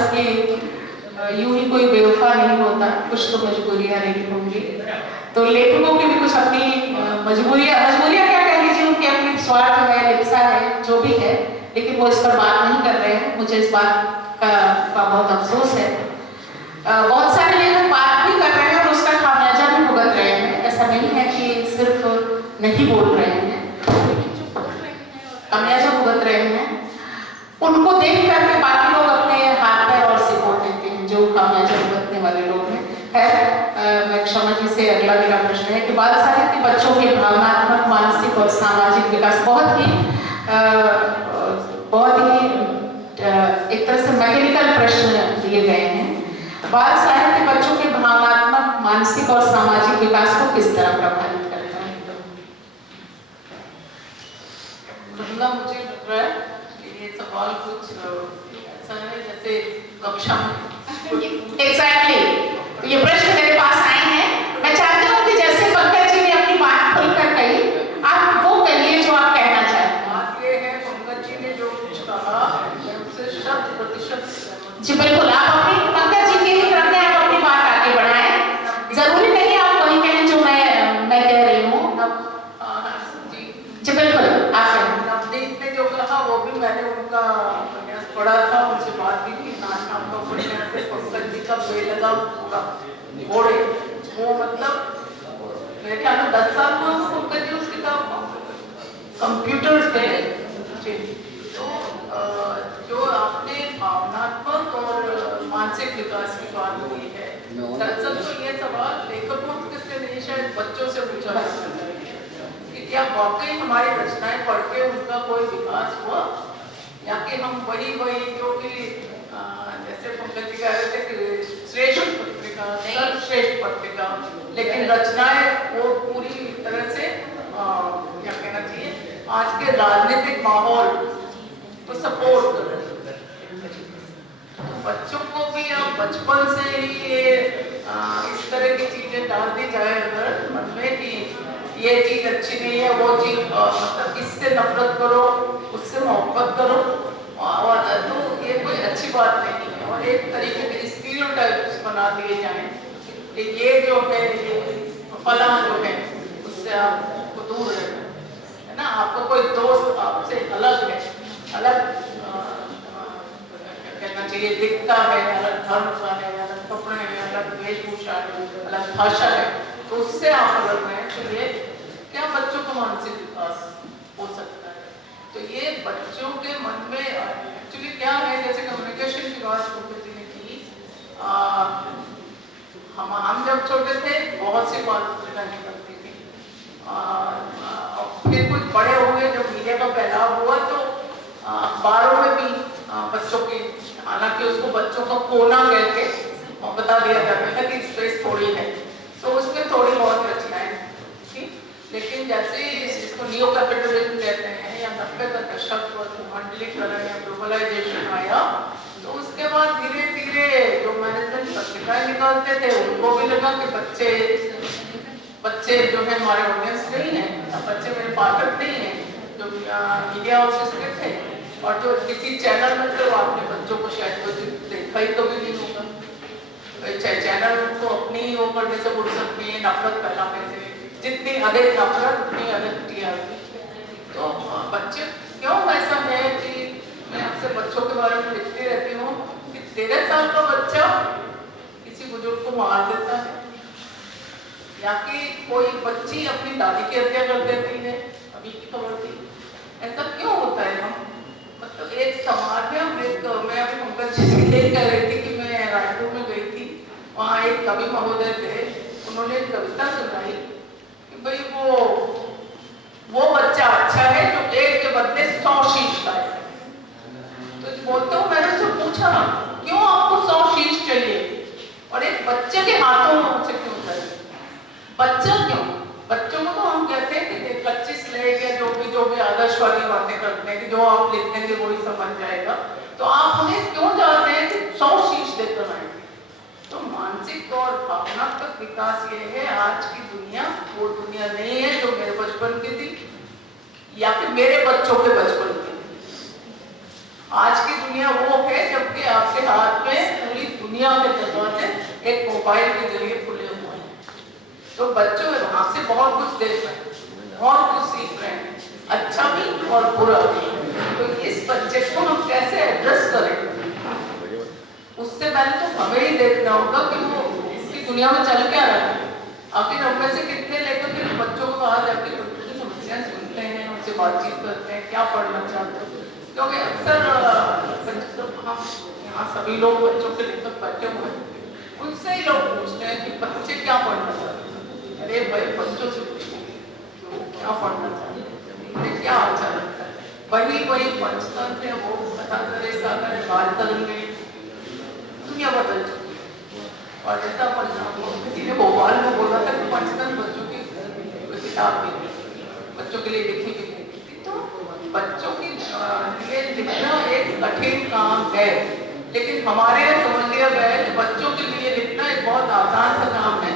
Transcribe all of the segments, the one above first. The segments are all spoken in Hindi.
सबकी यूं ही कोई बेवफा नहीं होता, कुछ तो मजबूरियां रही होंगी। तो लेखकों की भी कुछ अपनी मजबूरियां क्या कह लीजिए, उनकी अपनी स्वार्थ है, लिप्सा है, जो भी है, लेकिन वो इस पर बात नहीं कर रहे हैं। मुझे इस बात का बहुत अफसोस है। बहुत सारे लेखक बात भी कर रहे हैं और उसका खामियाजा भी भुगत रहे हैं। ऐसा नहीं है कि सिर्फ नहीं बोल रहे हैं, खामियाजा भुगत रहे हैं। उनको देख करके बाकी लोग अपने हाथ पैर और सिकोड़ देते हैं, जो खामियाजा भुगतने वाले लोग हैं। मैं क्षमा जी से अगला मेरा प्रश्न है कि बाल साहित्य बच्चों के भावनात्मक, मानसिक और सामाजिक विकास बहुत ही एक तरह से मैकेनिकल प्रश्न दिए गए हैं। बाल साहित्य बच्चों के भावनात्मक, मानसिक और सामाजिक विकास को किस तरह प्रभावित करता है? मुझे लग रहा है कि ये सवाल कुछ ऐसा है जैसे कक्षा में एग्जैक्टली तो ये प्रश्न मेरे पास आए हैं। मैं चाहती हूँ कि जैसे पंकज जी ने अपनी बात खुलकर कही, आप वो कहिए जो आप कहना चाहते हैं। बात ये है, पंकज जी ने जो कुछ कहा उससे शत प्रतिशत जी बिल्कुल, आप अपनी पंकज जी के ही तरफ में आप अपनी बात आगे बढ़ाएं। जरूरी नहीं आप वही कहें जो मैं कह रही हूँ। जी बिल्कुल, आप नवदीप ने जो कहा वो भी मैंने उनका उपन्यास पढ़ा था, उनसे बात भी की। नाम का उपन्यास है पंकज जी का बेलगा पूरा घोड़े। वो मतलब मेरे ख्याल में 10 साल में पंकज जी उस किताब कंप्यूटर पे। तो जो आपने भावनात्मक और मानसिक विकास की बात हुई है, दरअसल तो ये सवाल लेखकों से नहीं, शायद बच्चों से पूछा जाता है कि क्या वाकई हमारी रचनाएं पढ़ के उनका कोई विकास हुआ, या कि हम वही जो कि जैसे पंकज जी कह रहे थे कि श्रेष्ठ पत्रिका, सर्वश्रेष्ठ पत्रिका, लेकिन रचनाएं वो पूरी तरह से क्या कहना चाहिए, आज के राजनीतिक माहौल को सपोर्ट कर रहे हैं। तो बच्चों को भी अब बचपन से ही ये इस तरह की चीजें डाल दी जाए अगर मन में कि ये चीज अच्छी नहीं है, वो चीज मतलब इससे नफरत करो, उससे मोहब्बत करो, और तो ये कोई अच्छी बात नहीं है। और एक तरीके के स्टीरियोटाइप्स बना दिए जाएं कि ये जो है, ये फला जो है, उससे आपको दूर रहना है ना, आपको कोई दोस्त आपसे अलग है, अलग कहना चाहिए दिखता है, अलग धर्म का है, अलग कपड़े हैं, अलग वेशभूषा है, अलग भाषा है, तो उससे आप अलग हैं। तो ये क्या बच्चों का मानसिक विकास हो सकता है? तो ये बच्चों के मन में एक्चुअली क्या है, जैसे कम्युनिकेशन की बात पंकज जी ने की, हम जब छोटे थे बहुत सी बात निकलती थी, फिर कुछ बड़े हो गए, जब मीडिया का फैलाव हुआ तो अखबारों में भी बच्चों की, हालांकि उसको बच्चों का कोना कह के बता दिया जाता था कि स्पेस थोड़ी है, तो उसमें थोड़ी बहुत रचनाएं थी। लेकिन जैसे इसको नियो कैपिटलिज्म कहते हैं, या 90 का दशक मंडलीकरण या ग्लोबलाइजेशन आया, तो उसके बाद धीरे धीरे जो मैनेजमेंट पत्रिकाएं निकालते थे उनको भी लगा कि बच्चे जो है हमारे ऑडियंस नहीं है, बच्चे मेरे पाठक नहीं है, जो मीडिया हाउसेस के थे और जो किसी चैनल में थे, वो आपने बच्चों को शायद कुछ देखा ही तो भी नहीं होगा। चैनल उनको अपनी वो करने से फुर्सत नहीं है, नफरत फैलाने से, जितनी अधिक नफरत उतनी अधिक टीआरपी। तो बच्चे क्यों ऐसा है कि मैं आपसे बच्चों के बारे में लिखती रहती हूँ कि 13 साल का बच्चा किसी बुजुर्ग को मार देता है, या कि कोई बच्ची अपनी दादी की हत्या कर देती है, अभी की खबर थी। ऐसा क्यों होता है? हम मतलब एक समाज में मैं अभी पंकज जी से कह रही थी कि मैं रायपुर में गई थी, वहाँ एक कवि महोदय थे, उन्होंने एक कविता सुनाई कि भाई वो बच्चा अच्छा है जो एक के बदले 100 शीश लाए। तो बोलते हो, मैंने उससे पूछा क्यों आपको 100 शीश चाहिए और एक बच्चे के हाथों में उनसे क्यों चाहिए? बच्चा क्यों? बच्चों को तो हम कहते हैं कि 25 लेके जो भी आदर्शवादी बातें करते हैं कि जो आप लिख देंगे वही समझ जाएगा, तो आप हमें क्यों चाहते हैं कि 100 शीश देकर आएंगे? तो मानसिक और भावनात्मक विकास ये है, आज की दुनिया वो दुनिया नहीं है जो मेरे बचपन की थी या फिर मेरे बच्चों के बचपन की थी। आज की दुनिया वो है जबकि आपके हाथ में दुनिया के दरवाजे एक मोबाइल के जरिए खुले हुए हैं। तो बच्चों वहां से बहुत कुछ देख रहे हैं, बहुत कुछ सीख रहे हैं, अच्छा भी और बुरा भी। तो इस बच्चे को हम कैसे एड्रेस करें, उससे पहले तो हमें ही देखना होगा कि वो इसकी दुनिया में चल क्या रहा है। आखिर हम में से कितने लेकर के बच्चों को बाहर जाके बच्चों की समस्याएं सुनते हैं, उनसे बातचीत करते हैं, क्या पढ़ना चाहते हैं। क्योंकि अक्सर हम यहाँ सभी लोग बच्चों के लेकर बैठे हुए हैं, उनसे ही लोग पूछते हैं कि बच्चे क्या पढ़ना चाहते हैं। अरे भाई बच्चों से पूछो क्या पढ़ना चाहते हैं, उन्हें क्या अच्छा लगता है। वही पंचतंत्र है, वो कथा करे सागर है, बाल तरंग में दुनिया बदल चुकी है। और जैसा किसी ने भोपाल में बोला था कि पंचतंत्र बच्चों की किताब भी बच्चों के लिए लिखी भी नहीं थी। तो बच्चों के लिए लिखना एक कठिन काम है, लेकिन हमारे यहाँ समझ लिया गया है कि बच्चों के लिए लिखना एक बहुत आसान सा काम है।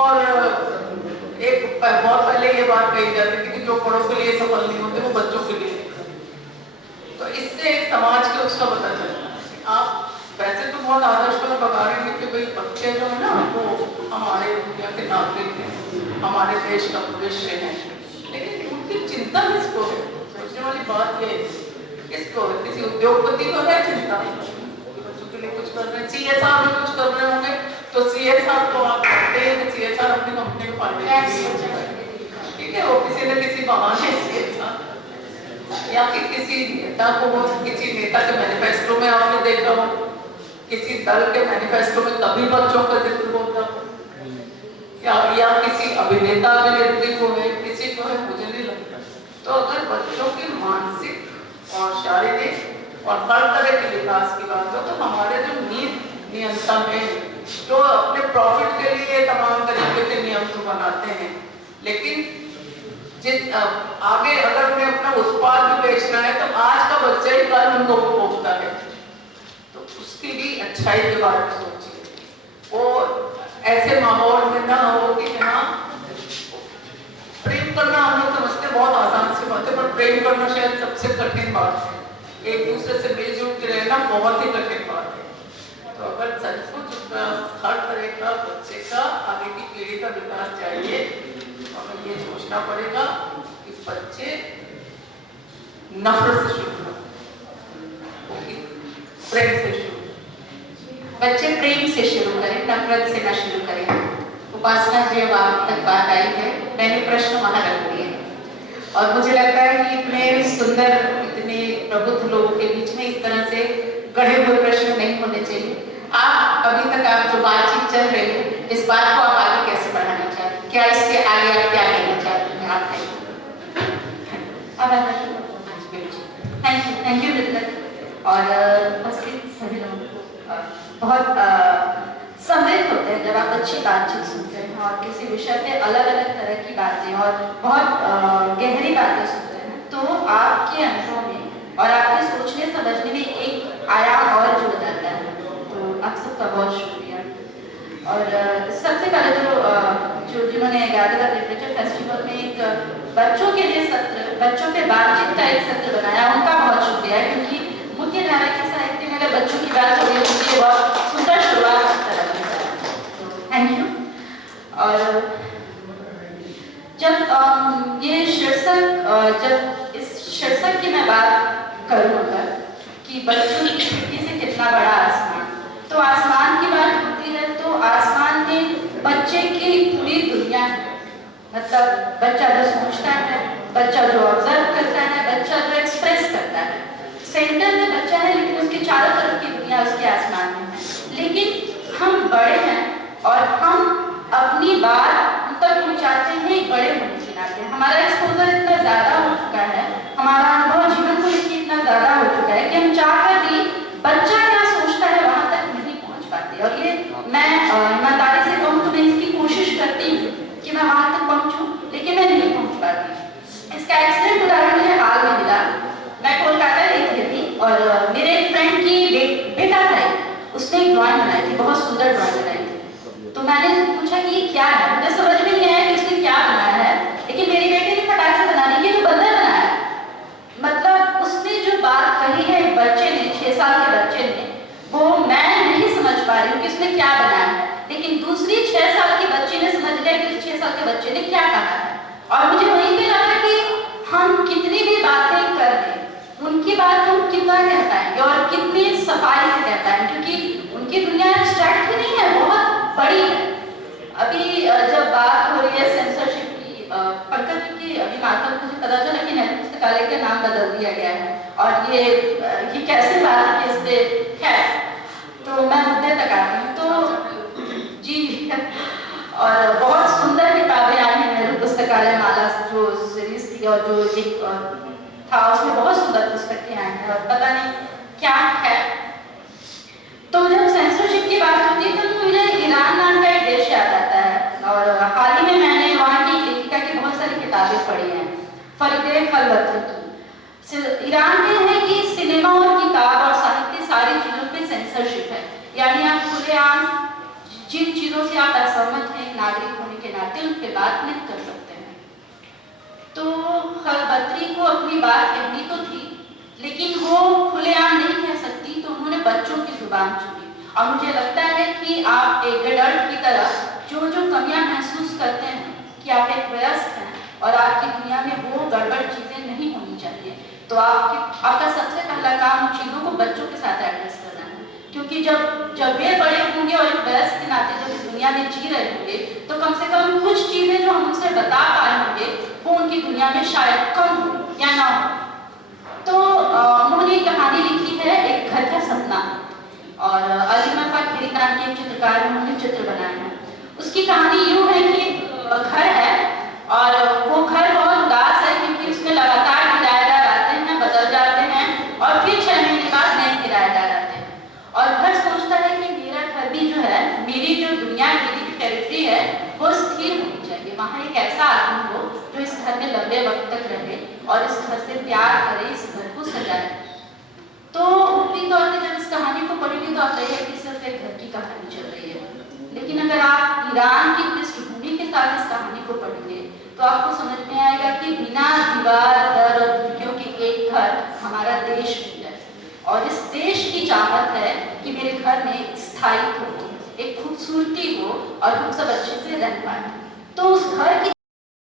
और एक बहुत पहले ये बात कही जाती थी कि जो बड़ों के लिए सफल नहीं होते वो बच्चों के लिए। तो इससे समाज के उसका पता चलता है। आप वैसे तो बहुत आदर्श में बता रहे हैं कि भाई बच्चे जो है ना वो हमारे दुनिया के नागरिक हैं, हमारे देश का भविष्य है, लेकिन उनकी चिंता किसको है? सोचने वाली बात ये किसको है? किसी उद्योगपति को है चिंता बच्चों के लिए कुछ कर रहे हैं, CSR में कुछ कर रहे होंगे, तो CSR तो आप करते हैं कि CSR अपनी कंपनी को फायदे, ठीक है, वो किसी न किसी बहाने CSR या फिर किसी नेता को, किसी नेता के मैनिफेस्टो में आपने देखा हो, किसी दल के मैनिफेस्टो में कभी बच्चों का जिक्र होता या किसी अभिनेता अभिनेत्री को है, किसी को है, मुझे नहीं लगता। तो अगर बच्चों के मानसिक और शारीरिक और हर तरह के विकास की बात हो, तो हमारे जो नीति नियंत्रण है, जो अपने प्रॉफिट के लिए तमाम तरीके के नियम तो बनाते हैं, लेकिन जिस आगे अगर उन्हें अपना उत्पाद भी बेचना है तो आज का बच्चा ही कल उनको उपभोक्ता है, तो उसकी भी अच्छाई के बारे में सोचिए। वो ऐसे माहौल में ना हो कि जहाँ प्रेम करना हम लोग समझते बहुत आसान सी बात है, पर प्रेम करना शायद सबसे कठिन बात है। एक दूसरे से मिलजुल के रहना बहुत ही कठिन बात है। तो अगर सचमुच हर तरह का बच्चे का आगे की पीढ़ी का विकास चाहिए, हमें ये सोचना पड़ेगा कि बच्चे नफरत से शुरू करें, प्रेम से शुरू। बच्चे प्रेम से शुरू करें, नफरत से न शुरू करें। उपासना जी अब आप तक बात आई है, मैंने प्रश्न वहां रख दिए और मुझे लगता है कि इतने सुंदर, इतने प्रबुद्ध लोगों के बीच में इस तरह से गढ़े हुए प्रश्न नहीं होने चाहिए। आप अभी तक आप जो बातचीत चल रही है, इस बात को आप आगे कैसे बढ़ाना चाहते हैं? क्या इसके आगे आप क्या कहना चाहते हैं? आप थैंक यू दिलकर। और सभी लोग बहुत समृद्ध होते हैं जब आप अच्छी बातचीत सुनते हैं और किसी विषय पे अलग अलग तरह की बातें और बहुत गहरी बातें सुनते हैं, तो आपके अनुभव में और आपके सोचने समझने में एक आयाम और जुड़ जाता है। तो आप सबका बहुत शुक्रिया। और सबसे पहले जो जिन्होंने गार्डन लिटरेचर फेस्टिवल में एक बच्चों के लिए सत्र, बच्चों पे बातचीत का एक सत्र बनाया, उनका बहुत शुक्रिया, क्योंकि मुख्य धारा के साहित्य में अगर बच्चों की बात हो रही है तो ये बहुत सुंदर शुरुआत थैंक यू। और जब ये शीर्षक, जब इस शीर्षक की मैं बात करूँ अगर कि बच्चों की खिड़की से कितना बड़ा आसमान, तो आसमान की बात होती है तो आसमान में बच्चे की पूरी दुनिया है। मतलब बच्चा जो सोचता है, बच्चा जो ऑब्जर्व करता है, बच्चा जो एक्सप्रेस करता है, सेंटर में बच्चा है लेकिन उसके चारों तरफ की दुनिया उसके आसमान में है। लेकिन हम बड़े हैं और हम अपनी बात उन तक पहुंचाते हैं एक बड़े होने के नाते। हमारा एक्सपोजर इतना ज्यादा हो चुका है, हमारा अनुभव जीवन को लेकर इतना ज्यादा हो चुका है कि हम चाहकर भी बच्चा क्या सोचता है वहां तक नहीं पहुंच पाते। और ये मैं ईमानदारी से कहूँ तो मैं इसकी कोशिश करती हूँ कि मैं वहां तक पहुंचूं, लेकिन मैं नहीं पहुंच पाती। इसका एक्सीडेंट उदाहरण मुझे हाल में मिला। मैं कोलकाता गई थी और मेरे एक फ्रेंड की बेटा था, उसने एक ड्राइंग बनाई थी, बहुत सुंदर ड्राइंग बनाई थी। तो मैंने पूछा कि ये क्या है, मुझे समझ में नहीं आया कि उसने क्या बनाया है, लेकिन मेरी बेटी ने फटाक से बना दी कि तो बंदर बनाया। मतलब उसने जो बात कही है बच्चे ने, 6 साल के बच्चे ने, वो मैं नहीं समझ पा रही उसने क्या बनाया है, लेकिन दूसरी 6 साल की बच्ची ने समझ लिया कि उस 6 साल के बच्चे ने क्या कहा है। और मुझे वहीं पे लगा कि हम कितनी भी बातें कर लें, उनकी बात हम कितना कह पाएंगे और कितनी सफाई से कह पाएंगे, क्योंकि उनकी दुनिया एब्स्ट्रैक्ट ही नहीं है, बहुत बड़ी है। अभी जब बात हो रही है सेंसरशिप की, पंकज जी की अभी मार्फत मुझे पता चला कि नेहरू पुस्तकालय का नाम बदल दिया गया है, और ये कैसे बात है कि इस पे है। तो मैं मुद्दे तक आती हूँ। तो जी और बहुत सुंदर किताबें आई हैं नेहरू पुस्तकालय माला जो सीरीज थी, और जो एक था उसमें बहुत सुंदर पुस्तकें आई हैं, और पता नहीं क्या है। तो जब सेंसरशिप की बात होती है तो मुझे ईरान नाम का एक देश याद आता है, और हाल ही में मैंने वहाँ की लेखिका की बहुत सारी किताबें पढ़ी हैं, फरीदे खलवती की। ईरान में है कि सिनेमा और किताब और साहित्य सारी चीजों पे सेंसरशिप है, यानी आप खुलेआम जिन चीजों से आप असहमत हैं नागरिक होने के नाते उन पे बात नहीं कर सकते हैं। तो खलवती को अपनी बात कहनी तो थी, लेकिन वो खुलेआम नहीं कह सकती, तो उन्होंने बच्चों की जुबान चुनी। और मुझे लगता है कि आप एक एडल्ट की तरह जो जो कमियां महसूस करते हैं कि आप एक वयस्क हैं और आपकी दुनिया में वो गड़बड़ चीजें नहीं होनी चाहिए, तो आपका सबसे पहला काम उन चीजों को बच्चों के साथ एड्रेस करना है, क्योंकि जब वे बड़े होंगे और एक वयस्क के नाते जब इस दुनिया में जी रहे होंगे, तो कम से कम कुछ चीजें जो हम उनसे बता पाए होंगे वो उनकी दुनिया में शायद कम हो या ना हो। तो उन्होंने कहानी लिखी है एक घर का सपना, और अलीमा फाखरी नाम के एक चित्रकार उन्होंने चित्र बनाया है। उसकी कहानी यूँ है कि घर है और वो घर बहुत उदास है, क्योंकि उसमें लगातार किराएदार आते हैं, बदल जाते हैं, और फिर 6 महीने बाद नए किराएदार आते हैं। और घर सोचता है कि मेरा घर भी जो है, मेरी जो दुनिया, मेरी जो टेरिटरी है वो स्थिर होनी चाहिए, वहाँ एक ऐसा आदमी हो जो इस घर में लंबे वक्त तक रहे और इस घर से प्यार करे, इस घर को सजाए। तो ऊपरी तौर पर जब इस कहानी को पढ़ेंगे तो आप कहिए कि सिर्फ एक घर की कहानी चल रही है, लेकिन अगर आप ईरान की पृष्ठभूमि के साथ इस कहानी को पढ़ेंगे तो आपको समझ में आएगा कि बिना दीवार, दर और खिड़कियों के एक घर हमारा देश भी है, और इस देश की चाहत है कि मेरे घर में एक स्थायित्व हो, एक खूबसूरती हो, और हम सब अच्छे से रह पाए। तो उस घर की